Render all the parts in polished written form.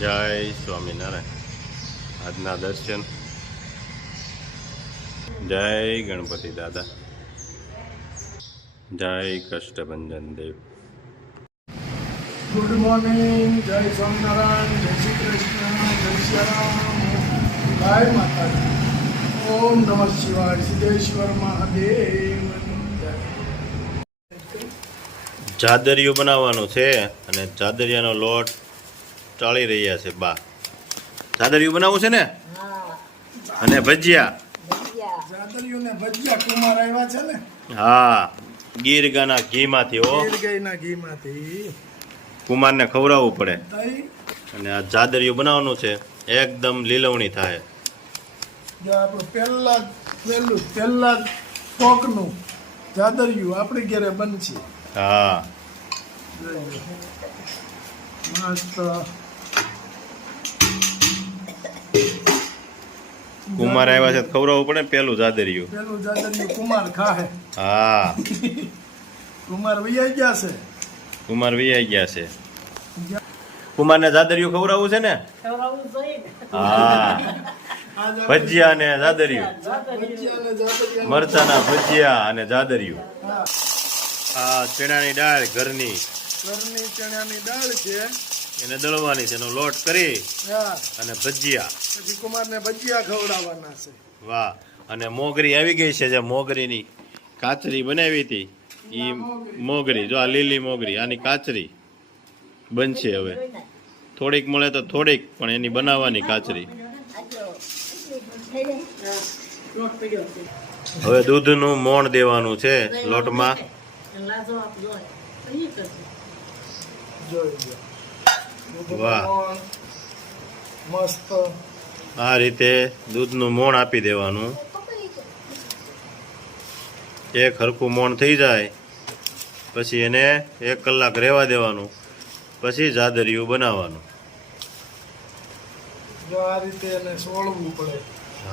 જય સ્વામિનારાયણ. આજના દર્શન. જય ગણપતિ દાદા. જય કષ્ટભંજન દેવ. Good morning. જય સ્વામિનારાયણ. જય શ્રી કૃષ્ણ. જય શ્રી રામ. જય માતાજી. ઓમ નમઃ શિવાય. સિદ્ધેશ્વર મહાદેવ. જાદરિયું બનાવવાનું છે અને જાદરિયાનો લોટ ચાળી રહ્યા છે બા. જાદરિયું બનાવવું છે ને, અને ભજીયા. જાદરિયું ને ભજીયા કુમાર આવ્યા છે ને. હા, ગીર ગાના ઘીમાંથી. હો, ગીર ગાયના ઘીમાંથી કુમારને ખવડાવવું પડે. તઈ અને આ જાદરિયું બનાવવાનું છે, એકદમ લીલવણી થાય. જો આપણું પહેલા કોકનું જાદરિયું આપણી ઘરે બનશે. હા, મસ્ત કુમાર આવ્યા છે, ખવડાવવું પડે ને પેલું જાદરિયું. પેલું જાદરિયું કુમાર ખાહે. હા, કુમાર વૈયા ગયા છે. કુમાર વિયાઈ ગયા છે. કુમારને જાદરિયું ખવડાવવું છે ને. હા, ભજીયા અને જાદરિયું, મરચાના ભજીયા અને જાદરિયું. આ ચણાની દાળ ઘરની ચણાની દાળ છે, એને દળવાની છે, એનો લોટ કરી અને ભજીયા. પછી કુમારને ભજીયા ખવડાવવાના છે. વાહ. અને મોગરી આવી ગઈ છે, જે મોગરીની કાચરી બનાવી હતી એ મોગરી. જો આ લીલી મોગરી, આની કાચરી બનશે. હવે થોડીક મળે તો થોડીક, પણ એની બનાવવાની કાચરી. હવે દૂધનું મોણ દેવાનું છે લોટમાં. વાહ, મસ્ત. આ રીતે દૂધનું મોણ આપી દેવાનું. એક હરખું મોણ થઈ જાય પછી એને 1 કલાક રહેવા દેવાનું, પછી જાદરિયું બનાવવાનું. જો આ રીતે એને સોળવું પડે.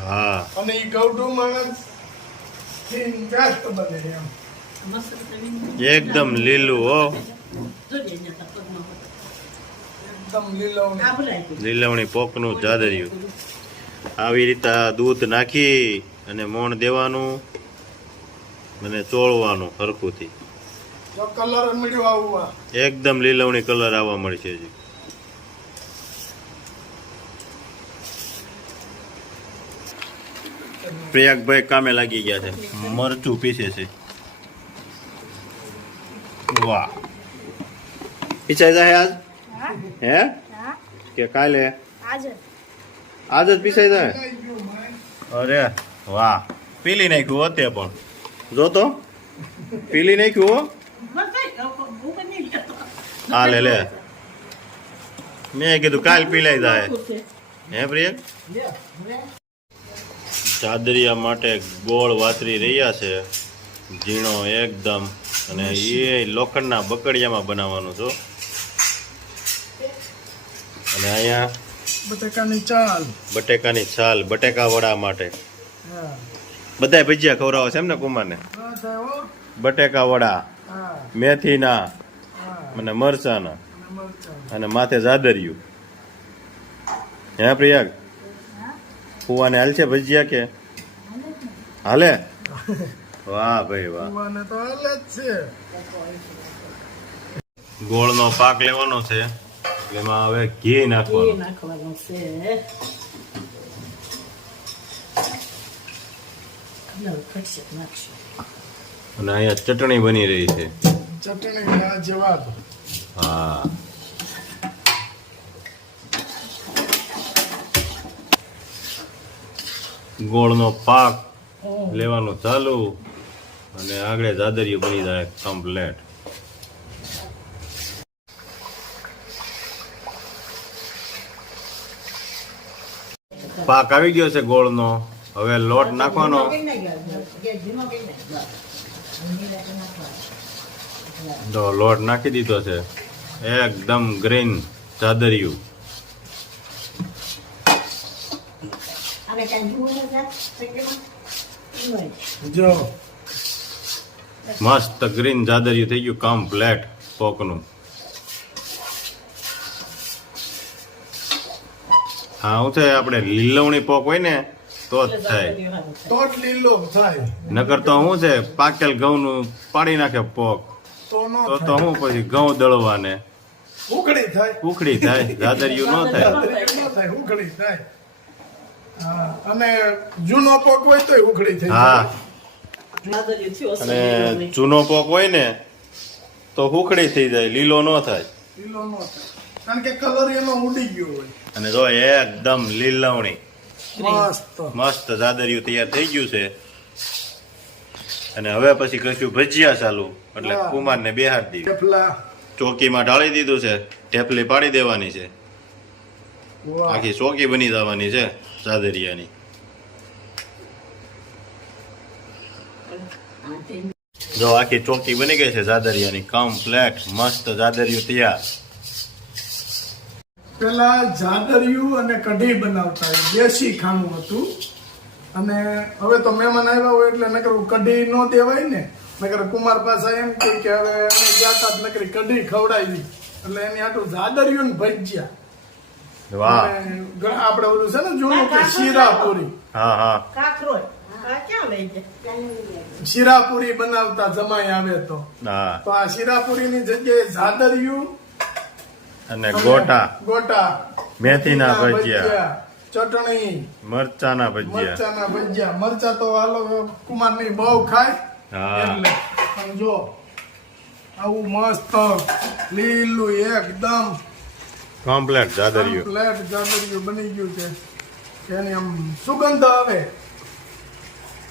હા, અને એ ગૌઢું માણસ પેસ્ટ બને એમ. એકદમ લીલું. હો, એકદમ લીલવણી. લીલવણી પોકનું જાદરિયું. આવી રીતે દૂધ નાખી અને મોણ દેવાનું અને ચોળવાનું હરખુંથી. જો કલર મળ્યો આવવા, એકદમ લીલવણી કલર આવવા મળશે. હજી પ્રયાગભાઈ કામે લાગી ગયા છે, મરચું પીસે છે. વાહ, પીસાઈ જાય આજ? હે કે કાલે? આજ જ પીસાઈ જાય. અરે વાહ, પીલી નાખ્યું હોતે પણ. જો તો પીલી નાખ્યું. હો, હા, લે મેં કીધું કાલ પીલાઈ જાય. હે પ્રિયક? જાદરિયા માટે ગોળ વાતરી રહ્યા છે, ઝીણો એકદમ. અને એ લોખંડના બકડિયામાં બનાવવાનું છો. અને અહીંયા બટેકાની છાલ, બટેકા વડા માટે. બધા ભજીયા ખવડાવો છે એમ ને કુમારને? બટેકા વડા, મેથીના અને મરચાના, અને માથે જાદરિયું. હે પ્રિયાગ? ફુવાને હાલ છે ભજીયા કે હાલે? વાહ ભાઈ વાહ. તો હાલે જ છે. ગોળનો પાક લેવાનો છે, એમાં હવે ઘી નાખવાનું છે. અને અહીંયા ચટણી બની રહી છે. ચટણી જવાબ. હા, ગોળનો પાક લેવાનું ચાલુ, અને આગળ જાદરિયું બની જાય કમ્પ્લેટ. પાક આવી ગયો છે ગોળનો. હવે લોટ નાખવાનો. તો લોટ નાખી દીધો છે, એકદમ ગ્રીન જાદરિયું. જો મસ્ત ગ્રીન જાદરિયું થઈ ગયું કમ્પ્લેટ પોકનું. હા હું છે આપણે લીલવણી પોક હોય ને તો જ થાય, તો જ લીલો થાય, નકર તો શું છે પાકેલ ઘઉંનું પાડી નાખે પોક તો નો તો થાય. હું પછી ઘઉં દળવાને ઉખડી થાય, ઉખડી થાય, જાદરિયું ન થાય. ન થાય, ઉખડી થાય. હા, અને જૂનો પોક હોય તોય ઉખડી થઈ હા જાય. અને જૂનો પોક હોય ને તો ઉખડી થઈ જાય, લીલો ન થાય. લીલો નો થાય કારણ કે કલર એનો ઉડી ગયો હોય. અને જો એકદમ લીલવણી મસ્ત. મસ્ત જાદરિયું તૈયાર થઈ ગયું છે. અને હવે પછી કશું ભજીયા ચાલુ, એટલે હા. કુમારને બેહાડ દીધું, થેપલા. ચોકીમાં ઢાળી દીધું છે, ઢેપલી પાડી દેવાની છે, વાહ. આખી ચોકી બની જવાની છે જાદરિયાની. જો આખી ચોકી બની ગઈ છે જાદરિયાની, કમ્પ્લેટ મસ્ત જાદરિયું તૈયાર. પેલા જાદરિયું અને કઢી બનાવતા એ દેશી ખાણું હતું, અને હવે તો મહેમાન આવ્યા હોય એટલે નકર કઢી નો દેવાય ને, નકર કુમાર પાસે એમ કહે કે હવે અમે જાતા જ નકરી કઢી ખવડાવી, એટલે એની આટલું જાદરિયું ને ભજીયા. વાહ. અને આપણે ઓલું છે ને જૂનું કે શીરાપુરી, હા હા શીરાપુરી બનાવતા જમાઈ આવે તો હા. આ શીરાપુરીની જગ્યાએ જાદરિયું અને ગોટા, ગોટા, મેથીના ભજીયા, ચટણી, મરચાના ભજીયા. મરચાના ભજીયા. મરચા તો હાલો કુમારની બહુ ખાય હા. એટલે. પણ જો આવું મસ્ત લીલું એકદમ કમ્પ્લેટ જાદરિયું. પ્લેટ જાદરિયું બની ગયું છે. એની આમ સુગંધ આવે,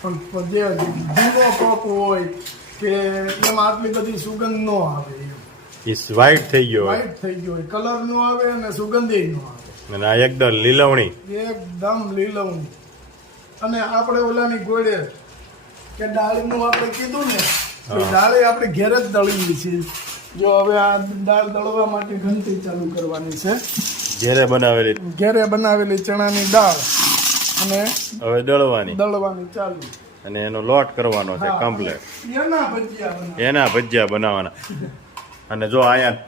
પણ જે ધીમો પોક હોય કે એમાં આટલી બધી સુગંધ ન આવે. વ્હાઈટ થઈ ગયો હોય. વ્હાઈટ થઈ ગયો હોય, કલર નો આવે અને સુગંધે નો આવે, અને આ એકદમ લીલવણી. એકદમ લીલવણી. અને આપણે ઓલાની ગોળે કે દાળનું આપણે કીધું ને, તો દાળે આપણે ઘેર જ દળીએ છીએ. જો હવે આ દાળ દળવા માટે ઘંટી ચાલુ કરવાની છે, ઘેરે બનાવેલી, ઘેરે બનાવેલી ચણાની દાળ, અને હવે દળવાની, દળવાની ચાલુ. અને એનો લોટ કરવાનો છે હા, કમ્પ્લેટ. એના ભજીયા બનાવે. એના ભજીયા બનાવવાના. અને જો અહીંયા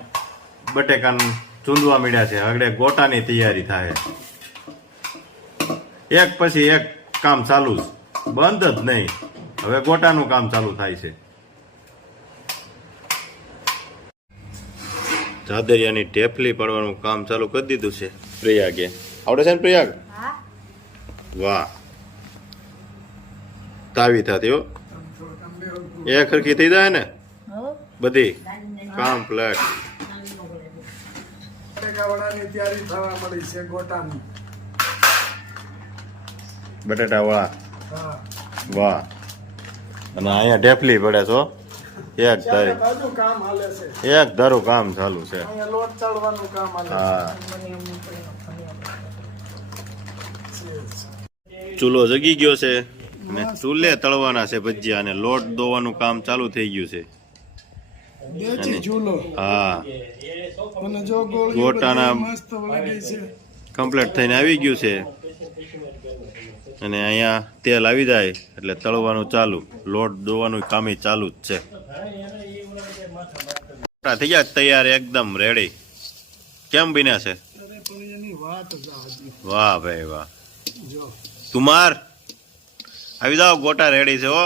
બટેકાન ચૂંદવા મળ્યા છે, આગળ ગોટાની તૈયારી થાય, એક પછી એક કામ ચાલુ જ, બંધ જ નહીં. હવે ગોટાનું કામ ચાલુ થાય છે. જાદરિયાની ઢેફલી પાડવાનું કામ ચાલુ કરી દીધું છે પ્રયાગે. આવડે છે ને પ્રયાગ? વાહ, તાવી થતી હો, એ ખરખી થઈ જાય ને બધી કમ્પ્લેટ. બટેકાવડાની તૈયારી થવા મળી છે, ગોટાની. બટેટા વાળા. હા, વાહ. અને અહીંયા ઢેફલી પડે છો, એક ચારે ધારી, બાજુ કામ હાલે છે. એક ધારું કામ ચાલુ છે. અહીંયા લોટ ચાળવાનું કામ હાલે છે. હા. ચૂલો જગી ગયો છે, અને ચૂલે તળવાના છે ભજીયા, અને લોટ દોવાનું કામ ચાલુ થઈ ગયું છે. દેશી ચૂલો. હા, અને જો ગોળીઓ ગોટાના બધી મસ્ત વળી ગઈ છે. કમ્પ્લીટ થઈને આવી ગયું છે. અને અહીંયા તેલ આવી જાય એટલે તળવાનું ચાલુ, લોટ દોવાનું કામ ચાલુ જ છે. થઈ ગયા તૈયાર, એકદમ રેડી. કેમ બન્યા છે? અરે પણ એની વાત જ આ હતી. વાહ ભાઈ વાહ. જો કુમાર આવી જાઓ, ગોટા રેડી છે હો.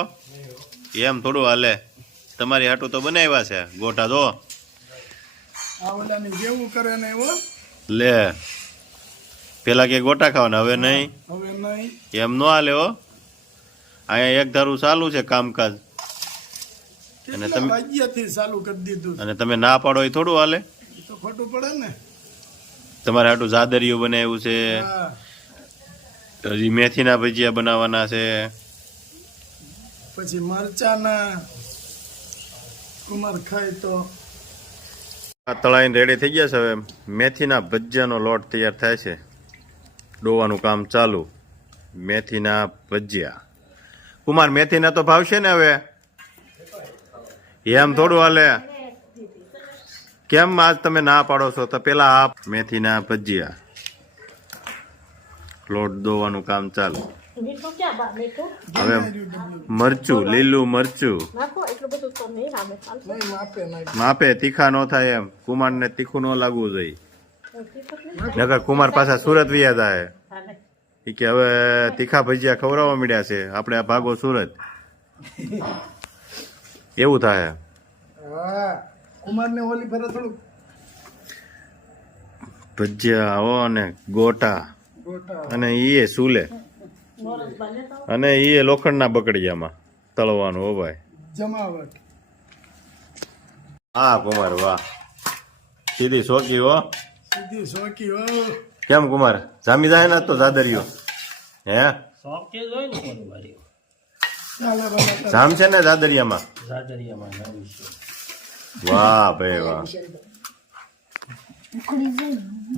એમ થોડું હાલે, તમારી હાટું તો બનાવ્યા છે ગોટા. જો આ ઓલાની જેવું કરે ને એવો લે, પેલા કે ગોટા ખાવાના, હવે નહીં, હવે નહીં. એમ ન હાલે હો. અહીંયા એક ધારું ચાલુ છે કામકાજ, કેટલા વાગ્યાથી ચાલુ કરી દીધું છે. અને તમે ના પાડો એ થોડું હાલે. એ તો ખોટું પડે ને. તમારે હાટું જાદરિયું બનાવ્યું છે, હા, હજી મેથીના ભજીયા બનાવવાના છે. પછી મરચાના કુમાર ખાય તો. આ તળાઈને રેડી થઈ ગયા છે. હવે મેથીના ભજીયાનો લોટ તૈયાર થાય છે, ડોવાનું કામ ચાલુ. મેથીના ભજીયા. કુમાર મેથીના તો ભાવશે ને હવે? એમ થોડું હાલે. કેમ આજ તમે ના પાડો છો? તો પેલા આ મેથીના ભજીયા, લોટ દોવાનું કામ ચાલુ. હવે મરચું, લીલું મરચું નહીં માપે નાખ. માપે, તીખા ન થાય એમ. કુમારને તીખું ન લાગવું જોઈએ. નગર કુમાર પાછા સુરત વ્યા હતા ઈ કે હવે તીખા ભજીયા ખવડાવવા મળ્યા છે આપણે આ ભાગો સુરત એવું થાય હા કુમાર ને ઓલી ફેરે થોડું ભજીયા આવો અને ગોટા ગોટા અને ઈ સુલે અને ઈ લોખંડના બકડિયામાં તળવાનું હો ભાઈ જમાવટ હા કુમાર વાહ સીધી શોકી હો સીધી સોકી હો કેમ કુમાર જામી જાય ના તો જાદરિયો હે ચાલે ભલે જામ છે ને જાદરિયામાં વાહ ભાઈ વાહ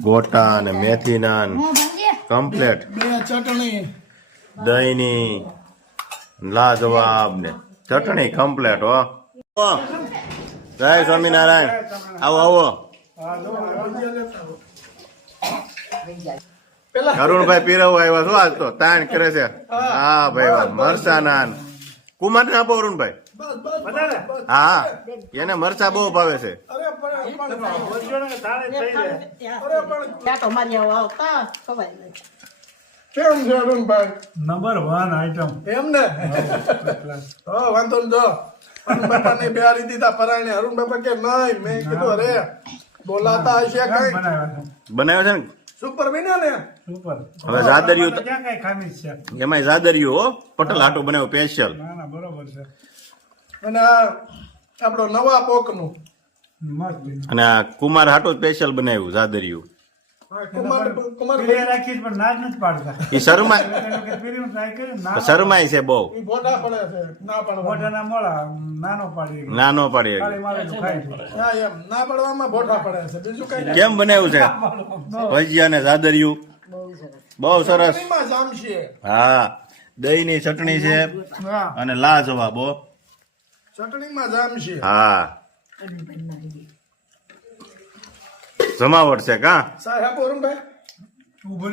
ગોટા અને મેથીના કમ્પ્લેટ બે ચટણી દહીંની લાજવાબ ને ચટણી કમ્પ્લેટ હો જય સ્વામિનારાયણ આવો આવો હા જો ભજીયા લેતા આવો. પેલા અરુણભાઈ પીરવ આવ્યા શું આજ તો તાણ કરે છે હા ભાઈ વાહ મરસા નાન કુમાર ને આપો અરુણભાઈ બસ બસ બસ હા એને મરચા બહુ ભાવે છે અરે પણ કેમ છે અરુણભાઈ નંબર 1 આઈટમ એમ ને હા વાંધો ને જો અરુણ બાપા ને બિહારી દીધા પરાયણે અરુણ બાપા કે નહીં મેં કીધું અરે બોલાતા હશે કઈ બનાવ્યા બનાવ્યો છે ને સુપર બન્યા ને સુપર હવે જાદરિયું તો- ક્યાં કઈ ખામી છે એમાંય જાદરિયું હો પટલ હાટું બનાવ્યું સ્પેશિયલ ના ના બરોબર છે અને આ આપણો નવા પોકનું મસ્ત બન્યું. અને આ કુમાર હાટું સ્પેશિયલ બનાવ્યું જાદરિયું હા, કુમાર પીળિયા રાખી પણ નાજ નથી પાડતા એ શરમાય પીળિયું ટ્રાય કર્યું ના શરમાય છે બહુ ઈ ભોટા પડે છે ના પડવા મોઢાના મોળા નાનો પાડી નાનો પાડી ખાલી મારે તો ખાય છે. હા એમ ના પડવામાં ભોટા પડે છે બીજું કઈ કેમ બનાવ્યું છે ભજીયા ને જાદરિયું બહુ સરસ ચટણીમાં જામશે હા દહીંની ચટણી છે હા અને લાજવાબ હો ચટણીમાં જામશે હા જમાવટ છે કા સાહેબ અરુણભાઈ તું બોલ